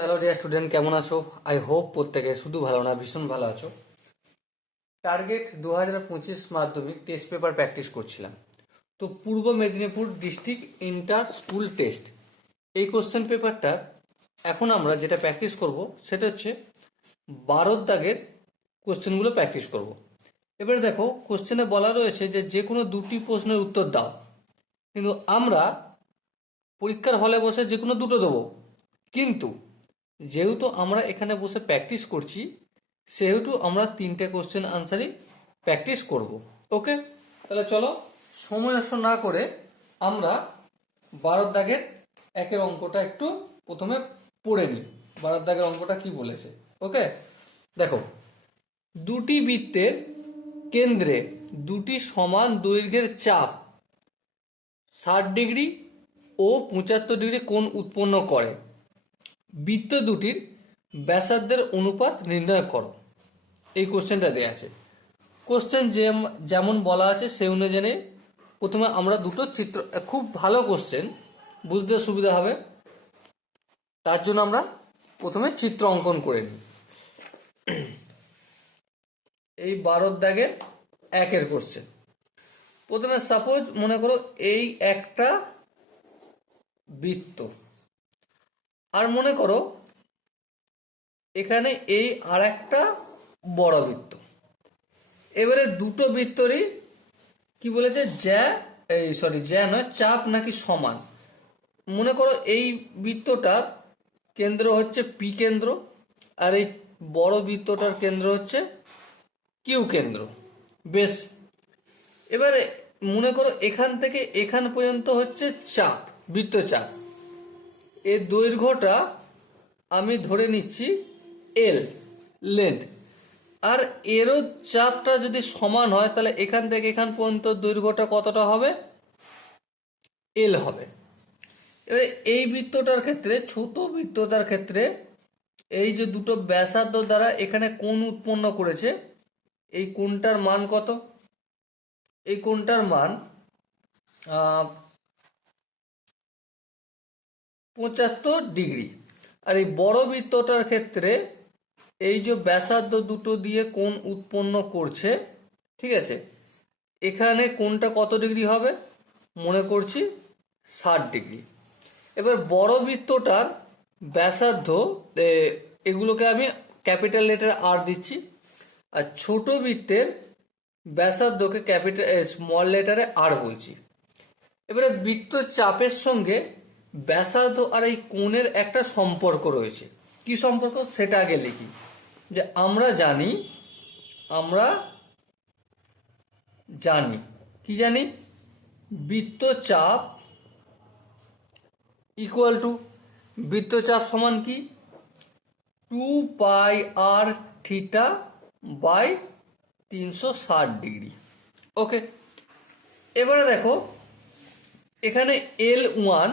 Hello dear student, কেমন আছো? I hope প্রত্যেকে শুধু ভালো না, ভীষণ ভালো আছো। টার্গেট 2025 মাধ্যমিক টেস্ট পেপার প্র্যাকটিস করছিলাম। তো পূর্ব Medinipur district inter school test, এই কোশ্চেন পেপারটা এখন আমরা যেটা প্র্যাকটিস করব সেটা হচ্ছে 12 দাগের কোশ্চেনগুলো প্র্যাকটিস করব। এবারে দেখো, কোশ্চেনে বলা রয়েছে যে কোনো দুটি প্রশ্নের উত্তর দাও, কিন্তু আমরা পরীক্ষার হলে বসে যে কোনো দুটো দেবো। কিন্তু যেহেতু আমরা এখানে বসে প্র্যাকটিস করছি, সেহেতু আমরা 3টে কোশ্চেন আনসারই প্র্যাকটিস করব। ওকে, তাহলে চলো সময় নষ্ট না করে আমরা 12 দাগের একের অঙ্কটা একটু প্রথমে পড়ে নিই। 12 দাগের অঙ্কটা কি বলেছে। ওকে, দেখো, দুটি বৃত্তের কেন্দ্রে দুটি সমান দৈর্ঘ্যের চাপ 60 ডিগ্রি ও 75 ডিগ্রি কোণ উৎপন্ন করে। বৃত্ত দুটির ব্যাসার্ধের অনুপাত নির্ণয় করো। এই কোশ্চেনটা দেওয়া আছে। কোশ্চেন যেমন বলা আছে সেই অনুযায়ী প্রথমে আমরা দুটো চিত্র, খুব ভালো কোশ্চেন, বুঝতে সুবিধা হবে, তার জন্য আমরা প্রথমে চিত্র অঙ্কন করে নিই। এই 12 দাগের একের কোশ্চেন। প্রথমে সাপোজ মনে করো এই একটা বৃত্ত, আর মনে করো এখানে এই আর একটা বড় বৃত্ত। এবারে দুটো বৃত্তরই কি বলেছে, জ্যা নয়, চাপ নাকি সমান। মনে করো এই বৃত্তটার কেন্দ্র হচ্ছে পি কেন্দ্র, আর এই বড় বৃত্তটার কেন্দ্র হচ্ছে কিউ কেন্দ্র। বেশ, এবারে মনে করো এখান থেকে এখান পর্যন্ত হচ্ছে চাপ, বৃত্তচাপ। এর দৈর্ঘ্যটা আমি ধরে নিচ্ছি এল, লেন্থ। আর এরও চাপটা যদি সমান হয় তাহলে এখান থেকে এখান পর্যন্ত দৈর্ঘ্যটা কতটা হবে, এল হবে। এবারে এই বৃত্তটার ক্ষেত্রে, ছোট বৃত্তটার ক্ষেত্রে, এই যে দুটো ব্যাসার্ধ দ্বারা এখানে কোণ উৎপন্ন করেছে, এই কোণটার মান কত? এই কোণটার মান 75 ডিগ্রি। আর এই বড় বৃত্তটার ক্ষেত্রে এই যে ব্যাসার্ধ দুটো দিয়ে কোণ উৎপন্ন করছে, ঠিক আছে, এখানে কোণটা কত ডিগ্রি হবে? মনে করছি 60 ডিগ্রি। এবার বড় বৃত্তটার ব্যাসার্ধ, এগুলোকে আমি ক্যাপিটাল লেটার আর দিচ্ছি, আর ছোট বৃত্তের ব্যাসার্ধকে ক্যাপিটাল স্মল লেটারে আর বলছি। এবারে বৃত্ত চাপের সঙ্গে ব্যাসার্ধ আর এই কোণের একটা সম্পর্ক রয়েছে। কি সম্পর্ক সেটা আগে লিখি। যে আমরা জানি কি জানি, বৃত্তচাপ ইকুয়াল টু, বৃত্তচাপ সমান কি, 2πr থিটা বাই 360 ডিগ্রি। ওকে, এবারে দেখো এখানে L1,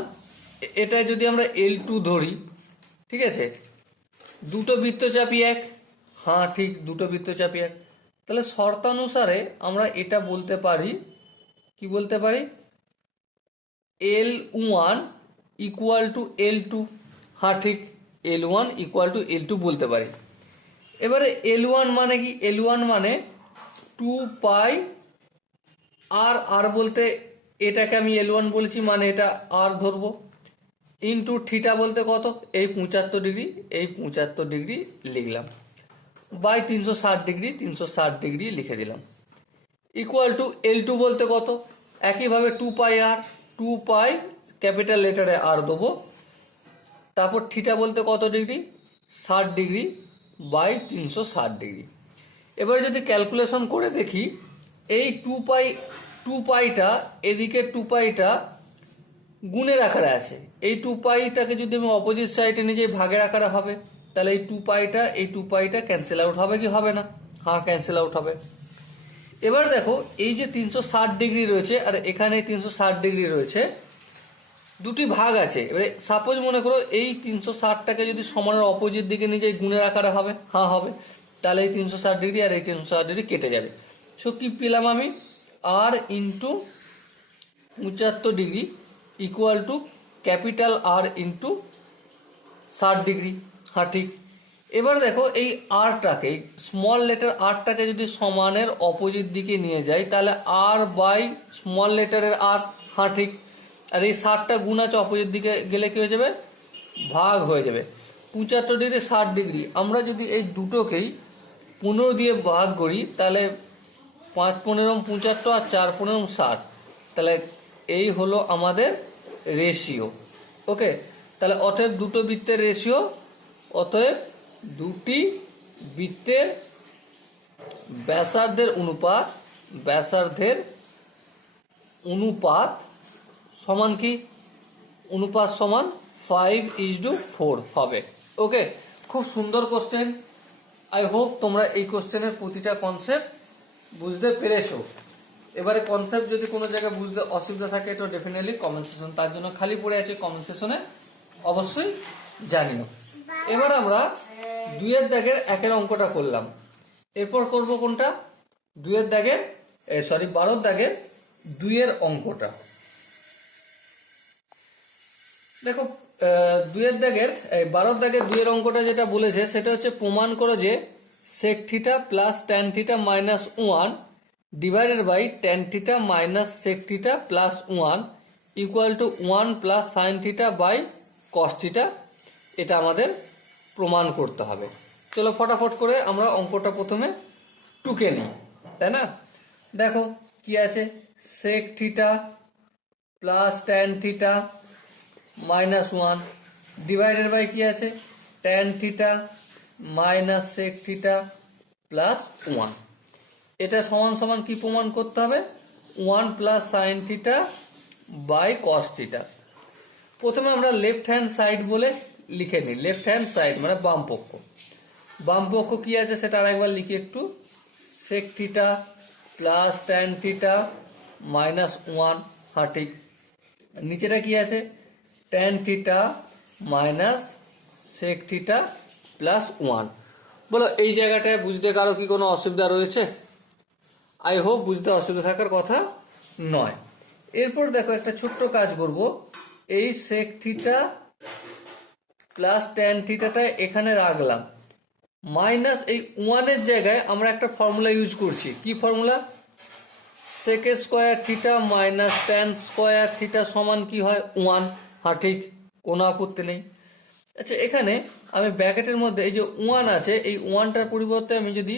এটা যদি আমরা L2 ধরি, ঠিক আছে, দুটো বৃত্তচাপই এক। হ্যাঁ ঠিক, দুটো বৃত্তচাপই এক। তাহলে শর্তানুসারে আমরা এটা বলতে পারি, কি বলতে পারি, L1 ইকুয়াল টু L2। হ্যাঁ ঠিক, L1 ইকুয়াল টু L2 বলতে পারি। এবারে L1 মানে কি? L1 মানে 2π আর বলতে এটাকে আমি L1 বলেছি, মানে এটা আর ধরবো, ইন্টু থিটা বলতে কত, এই 75 ডিগ্রি, এই 75 ডিগ্রি লিখলাম, বাই 360 ডিগ্রি, 360 ডিগ্রি লিখে দিলাম, ইকুয়াল টু L2 বলতে কত, একইভাবে 2πr, 2π ক্যাপিটাল লেটারে আর দেবো, তারপর থিটা বলতে কত ডিগ্রি, 60 ডিগ্রি বাই 360 ডিগ্রি। এবারে যদি ক্যালকুলেশন করে দেখি, এই 2πটা এদিকে 2πটা গুণের আকারে আছে, এই 2πটাকে যদি আমি অপোজিট সাইডে নিয়ে যাই ভাগের আকারে হবে, তাহলে এই 2πটা ক্যান্সেল আউট হবে কি হবে না? হ্যাঁ ক্যান্সেল আউট হবে। এবার দেখো এই যে 360 ডিগ্রি রয়েছে আর এখানে 360 ডিগ্রি রয়েছে, দুটি ভাগ আছে। এবারে সাপোজ মনে করো এই 360টাকে যদি সমানের অপোজিট দিকে নিয়ে যাই গুণের আকারে হবে, হ্যাঁ হবে। তাহলে এই 360 ডিগ্রি আর এই 360 ডিগ্রি কেটে যাবে। সো কি পেলাম আমি, R into 75 degree equal to capital R into 60 degree. হ্যাঁ ঠিক। এবার দেখো এই আরটাকে, স্মল লেটার আরটাকে যদি সমানের অপোজিট দিকে নিয়ে যাই তাহলে আর বাই স্মল লেটারের আর, হ্যাঁ ঠিক। আর এই 60টা গুণ আছে অপোজিট দিকে গেলে কি হয়ে যাবে, ভাগ হয়ে যাবে। 75 ডিগ্রি 60 ডিগ্রি, আমরা যদি এই দুটোকেই 15 দিয়ে ভাগ করি তাহলে 5 15 75 আর 4 15 60, তাহলে এই হলো আমাদের রেশিও। ওকে, তাহলে অতএব দুটো বৃত্তের রেশিও, অতএব দুটি বৃত্তের ব্যাসার্ধের অনুপাত সমান কি, অনুপাত সমান 5:4 হবে। ওকে, খুব সুন্দর কোশ্চেন। আই হোপ তোমরা এই কোশ্চেনের প্রতিটা কনসেপ্ট বুঝতে পেরেছো। এবারে কনসেপ্ট যদি কোনো জায়গায় বুঝতে অসুবিধা থাকে তো ডেফিনেটলি কমেন্ট সেকশন, তার জন্য খালি পড়ে আছে কমেন্ট সেকশনে, অবশ্যই জানিও। এবার আমরা 2-এর দাগের 1-এর অঙ্কটা করলাম, এরপর করব কোনটা, 2-এর দাগের 12-এর দাগের 2-এর অঙ্কটা। দেখো 2-এর দাগের 12-এর দাগের 2-এর অঙ্কটা যেটা বলেছে সেটা হচ্ছে প্রমাণ করো যে sec theta plus tan theta minus 1 divided by tan theta minus sec theta plus 1 equal to 1 plus sine theta by cos theta, এটা আমাদের প্রমাণ করতে হবে। চলো ফটাফট করে আমরা অঙ্কটা প্রথমে টুকে নিই, তাই না। দেখো কি আছে, sec theta plus tan theta minus 1 divided by কি আছে, tan theta minus sec theta plus 1। এটা সমান সমান কি প্রমাণ করতে হবে, 1 plus sine theta by cos theta. প্রথমে আমরা লেফট হ্যান্ড সাইড বলে লিখে নিই, লেফট হ্যান্ড সাইড মানে বাম পক্ষ। বাম পক্ষ কি আছে সেটা আরেকবার লিখি একটু, sec theta plus tan theta minus 1, হ্যাঁ ঠিক। নিচেটা কি আছে, tan theta minus sec theta plus 1। বলো এই জায়গাটায় বুঝতে কারো কি কোনো অসুবিধা রয়েছে? আই হোপ বুঝতে অসুবিধা থাকার কথা নয়। এরপর দেখো একটা ছোট্ট কাজ করব, এই sec থিটা প্লাস tan থিটাটা এখানে রাখলাম, মাইনাস এই 1-এর জায়গায় আমরা একটা ফর্মুলা ইউজ করছি। কি formula, sec square theta minus tan square theta সমান কি হয় 1, হ্যাঁ ঠিক, কোনো আপত্তি নেই। আচ্ছা এখানে আমি ব্র্যাকেটের মধ্যে এই যে 1 আছে, এই 1টার পরিবর্তে আমি যদি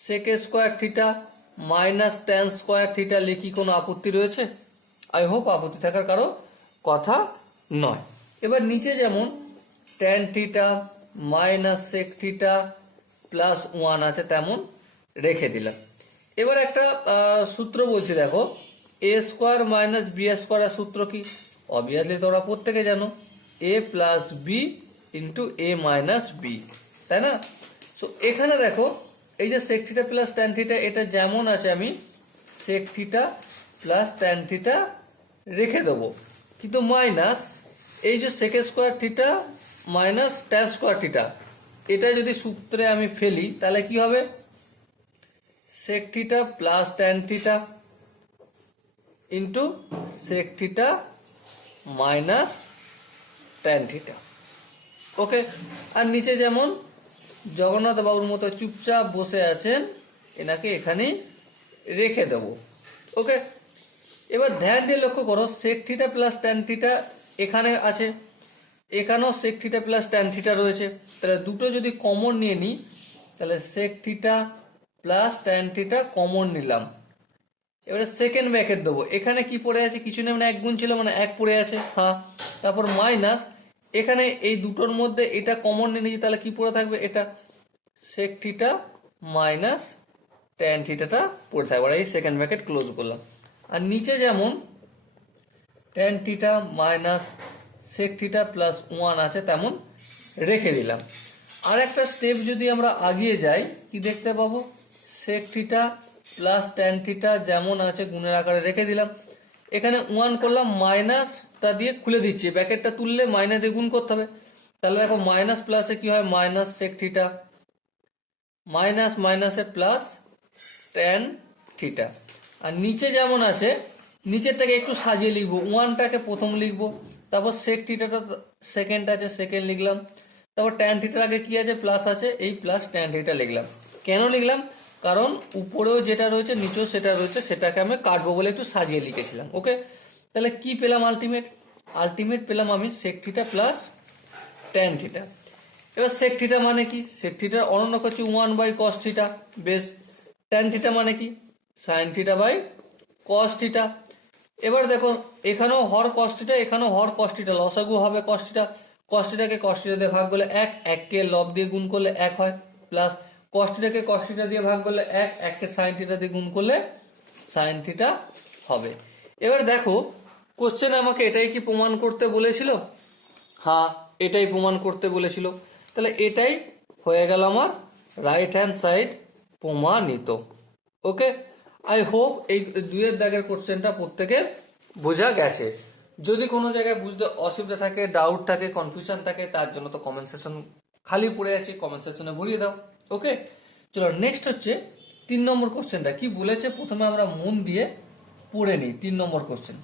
sec square theta minus tan square theta লিখি, কোনো আপত্তি রয়েছে? আই হোপ আপত্তি থাকার কারো কথা নয়। এবার নিচে যেমন tan theta minus sec theta plus 1 আছে তেমন রেখে দিলাম। এবার একটা সূত্র বলছি, দেখো এ স্কোয়ার মাইনাস বি স্কোয়ারের সূত্র কি, অবভিয়াসলি তোমরা প্রত্যেকে জানো, A plus B into A minus B, তাই না। সো এখানে দেখো এই যে sec theta plus tan theta এটা যেমন আছে আমি sec theta plus tan theta রেখে দেবো, কিন্তু মাইনাস এই যে sec square theta minus tan square theta, এটা যদি সূত্রে আমি ফেলি তাহলে কি হবে, sec theta plus tan theta into sec theta minus tan theta. Okay, আর নিচে যেমন জগন্নাথ বাবুর মতো চুপচাপ বসে আছেন, এনাকে এখানে রেখে দেব। ওকে, এবার ধ্যান দিয়ে লক্ষ্য করো sec theta plus tan theta এখানে আছে, এখানেও sec theta plus tan theta রয়েছে, তাহলে দুটো যদি কমন নিয়ে নিই তাহলে sec theta plus tan theta common নিলাম। এবারে সেকেন্ড ব্র্যাকেট দেবো, এখানে কি পড়ে আছে, কিছু নেই মানে 1 গুণ ছিল মানে 1 পড়ে আছে, হ্যাঁ। তারপর মাইনাস এখানে এই দুটোর মধ্যে এটা কমন নিয়ে নিয়েছি, তাহলে কি পড়ে থাকবে, এটা sec থিটা মাইনাস tan থিটাটা পড়ে থাকবে, এই সেকেন্ড ব্র্যাকেট ক্লোজ করলাম। আর নিচে যেমন tan theta minus sec theta plus 1 আছে তেমন রেখে দিলাম। আর একটা স্টেপ যদি আমরা আগিয়ে যাই কি দেখতে পাবো, sec theta plus tan theta যেমন আছে গুণের আকারে রেখে দিলাম, এখানে 1 করলাম, মাইনাসটা দিয়ে খুলে দিচ্ছি, ব্র্যাকেটটা তুললে মাইনাস দিয়ে গুণ করতে হবে, তাহলে দেখো মাইনাস প্লাসে কি হয়, মাইনাস sec থিটা মাইনাস মাইনাসে প্লাস tan থিটা। আর নিচে যেমন আছে নিচেরটাকে একটু সাজিয়ে লিখবো, 1টাকে প্রথম লিখবো, তারপর sec থিটাটা সেকেন্ড আছে সেকেন্ড লিখলাম, তারপর ট্যান থিটার আগে কি আছে, প্লাস আছে, এই প্লাস ট্যান থিটা লিখলাম। কেন লিখলাম, কারণ উপরেও যেটা রয়েছে নিচেও সেটা রয়েছে, সেটাকে আমি কাটবো বলে একটু সাজিয়ে লিখেছিলাম। ওকে, তাহলে কি পেলাম আলটিমেট পেলাম আমি sec theta plus tan theta. এবার সেক থিটা মানে কি, সেক থিটার অনন্য হচ্ছে 1/cos থিটা, বেশ। ট্যান থিটা মানে কি, sine theta by cos theta. এবার দেখো এখানেও হর কস থিটা, এখানেও হর কস থিটা, লসাগু হবে কস থিটা। কস থিটাকে কস থিটা দিয়ে ভাগ করলে 1, 1কে লব দিয়ে গুণ করলে 1 হয়, প্লাস কস থিটাকে কস থিটা দিয়ে ভাগ করলে 1, 1কে সাইন থিটা দিয়ে গুণ করলে সাইন থিটা হবে। এবার দেখো কোশ্চেনে আমাকে এটাই কি প্রমাণ করতে বলেছিল? হ্যাঁ, এটাই প্রমাণ করতে বলেছিল। তাহলে এটাই হয়ে গেল আমার রাইট হ্যান্ড সাইড প্রমাণিত। ওকে, আই হোপ এই 2-এর দাগের কোশ্চেনটা প্রত্যেকের বোঝা গেছে। যদি কোনো জায়গায় বুঝতে অসুবিধা থাকে, ডাউট থাকে, কনফিউশন থাকে, তার জন্য তো কমেন্ট সেকশন খালি পড়ে আছে, কমেন্ট সেকশনে ভরিয়ে দাও। ওকে, চলো নেক্সট হচ্ছে 3 নম্বর কোশ্চেনটা কি বলেছে, প্রথমে আমরা মন দিয়ে পড়ে নিই। 3 নম্বর কোশ্চেন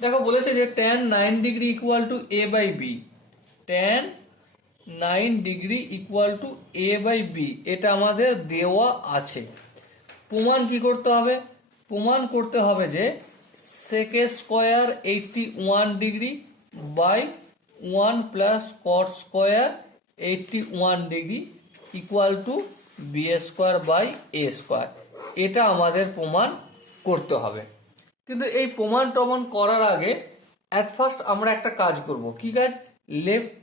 দেখো বলেছে যে tan 9 degree equal to a by B, tan 9 degree equal to a by B, এটা আমাদের দেওয়া আছে। প্রমাণ কি করতে হবে, প্রমাণ করতে হবে যে sec square 81 degree by 1 plus cot square 81 degree equal to B square by A square, এটা আমাদের প্রমাণ করতে হবে। কিন্তু এই প্রমাণ টমান করার আগে অ্যাট ফার্স্ট আমরা একটা কাজ করব। কি কাজ, লেফট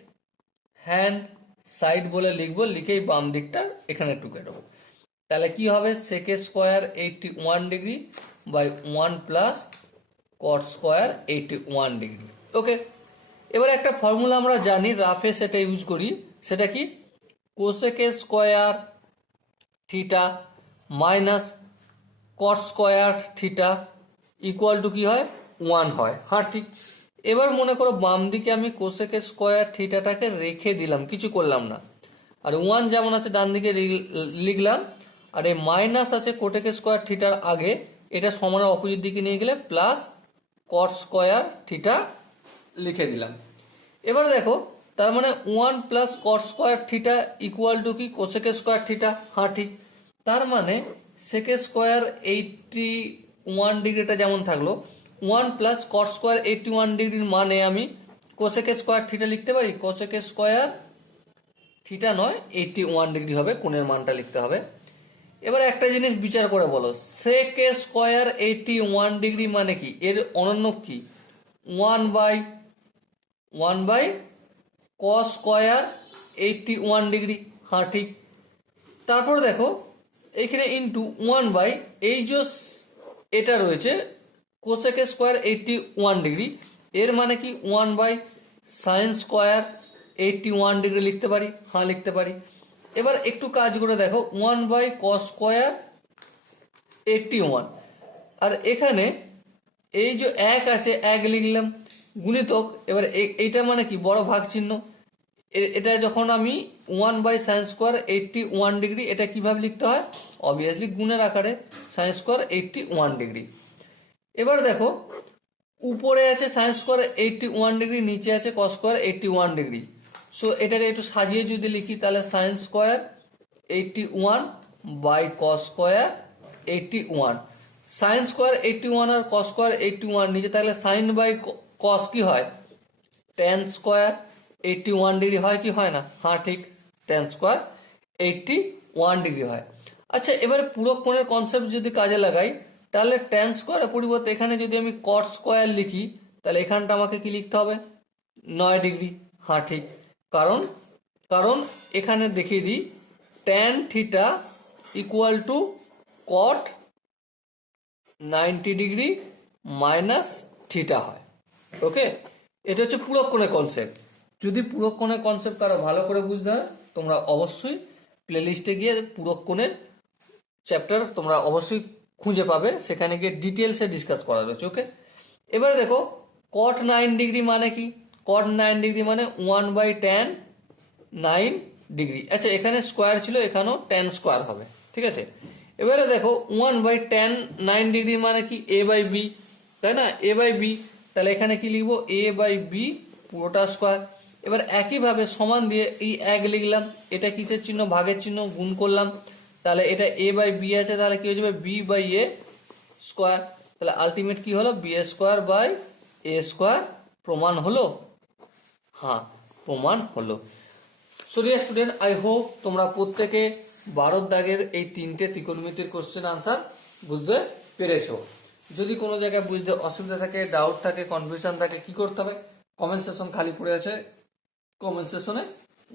হ্যান্ড সাইড বলে লিখবো, লিখেই বাম দিকটা এখানে টুকে দেবো। তাহলে কি হবে, sec square 81 degree by 1 plus cot square 81 degree. Okay, এবার একটা ফর্মুলা আমরা জানি, রাফে সেটা ইউজ করি, সেটা কি, cosec square theta minus cot square theta equal to কি হয়, 1 হয়। হ্যাঁ ঠিক। এবার মনে করো বাম দিকে আমি কোসেক স্কোয়ার থিটাটাকে রেখে দিলাম, কিছু করলাম না, আর 1 যেমন আছে ডান দিকে লিখলাম, আর এই মাইনাস আছে কোটেক স্কোয়ার থিটার আগে, এটা সমান অপোজিট দিকে নিয়ে গেলে প্লাস cot স্কোয়ার থিটা লিখে দিলাম। এবার দেখো তার মানে 1 plus cot square theta equal to কি, কোসেক স্কোয়ার থিটা। হ্যাঁ ঠিক। তার মানে sec স্কোয়ার 81 ডিগ্রিটা যেমন থাকলো, 1 প্লাস cot স্কোয়ার 81 ডিগ্রির মানে আমি কোসেক স্কোয়ার থিটা লিখতে পারি, কোসেক স্কোয়ার থিটা নয় 81 ডিগ্রি হবে, কোণের মানটা লিখতে হবে। এবার একটা জিনিস বিচার করে বলো, sec স্কোয়ার 81 ডিগ্রি মানে কি, এর অনন্য কি, 1/1 cos স্কোয়ার 81 ডিগ্রি। হ্যাঁ ঠিক। তারপর দেখো এইখানে ইন্টু 1 এই যে এটা রয়েছে কোসেক স্কোয়ার 81 ডিগ্রি, এর মানে কি 1/sin স্কোয়ার 81 ডিগ্রি লিখতে পারি। হ্যাঁ লিখতে পারি। এবার একটু কাজ করে দেখো, 1/cos স্কোয়ার 81, আর এখানে এই যে 1 আছে 1 লিখলাম গুণিতক, এবার এইটা মানে কি বড় ভাগ চিহ্ন, এটা যখন আমি 1/sin স্কোয়ার 81 ডিগ্রি, এটা কিভাবে লিখতে হয়, অবভিয়াসলি গুণের আকারে, sin স্কোয়ার 81 ডিগ্রি। এবার দেখো উপরে আছে sin স্কোয়ার 81 ডিগ্রি, নিচে আছে cos স্কোয়ার 81 ডিগ্রি। সো এটাকে একটু সাজিয়ে যদি লিখি, তাহলে sin square 81 by cos square 81, sin square 81 আর cos স্কোয়ার 81 নিচে, তাহলে sin বাই cos কি হয়, tan স্কোয়ার 81 ডিগ্রি হয় কি হয় না। হ্যাঁ ঠিক, tan স্কোয়ার 81 ডিগ্রি হয়। আচ্ছা, এবারে পুরো কোণের কনসেপ্ট যদি কাজে লাগাই, তাহলে tan স্কোয়ারের পরিবর্তে এখানে যদি আমি cot স্কোয়ার লিখি, তাহলে এখানটা আমাকে কি লিখতে হবে, 9 ডিগ্রি। হ্যাঁ ঠিক, কারণ কারণ এখানে দেখিয়ে দিই, tan theta equal to cot 90 degree minus theta হয়। ওকে, এটা হচ্ছে পুরো কোণের কনসেপ্ট। যদি পুরো কোণের কনসেপ্ট আরো ভালো করে বুঝতে হয়, তোমরা অবশ্যই প্লেলিস্টে গিয়ে পুরো কোণের চ্যাপ্টার তোমরা অবশ্যই খুঁজে পাবে, সেখানে গিয়ে ডিটেলসে ডিসকাস করা রয়েছে। ওকে, এবারে দেখো cot 9 ডিগ্রি মানে কি, cot 9 ডিগ্রি মানে 1/tan 9 ডিগ্রি। আচ্ছা, এখানে স্কোয়ার ছিল, এখানেও tan স্কোয়ার হবে, ঠিক আছে। এবারে দেখো 1/tan 9 ডিগ্রি মানে কি, a বাই বি, তাই না, a বাই বি। তাহলে এখানে কি লিখবো, a বাই বি পুরোটা স্কোয়ার। এবার একইভাবে সমান দিয়ে এই 1 লিখলাম, এটা কিসের চিহ্ন, ভাগের চিহ্ন, গুণ করলাম, তাহলে এটা a বাই বি আছে, তাহলে কি হয়ে যাবে বি বাই এ স্কোয়ার, তাহলে আলটিমেট কি হলো B square by A square, প্রমাণ হলো? হ্যাঁ, প্রমাণ হলো। So dear student, I hope তোমরা প্রত্যেকে 12 দাগের এই 3টে ত্রিকোণমিতির কোশ্চেন আনসার বুঝতে পেরেছো। যদি কোনো জায়গায় বুঝতে অসুবিধা থাকে, ডাউট থাকে, কনফিউশন থাকে, কি করতে হবে? কমেন্ট সেকশন খালি পড়ে আছে, কমেন্ট সেকশনে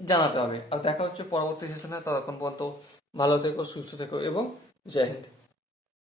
জানাতে হবে। আর দেখা হচ্ছে পরবর্তী সেশনে, ততক্ষণ পর্যন্ত ভালো থেকো, সুস্থ থেকো এবং জয় হিন্দ।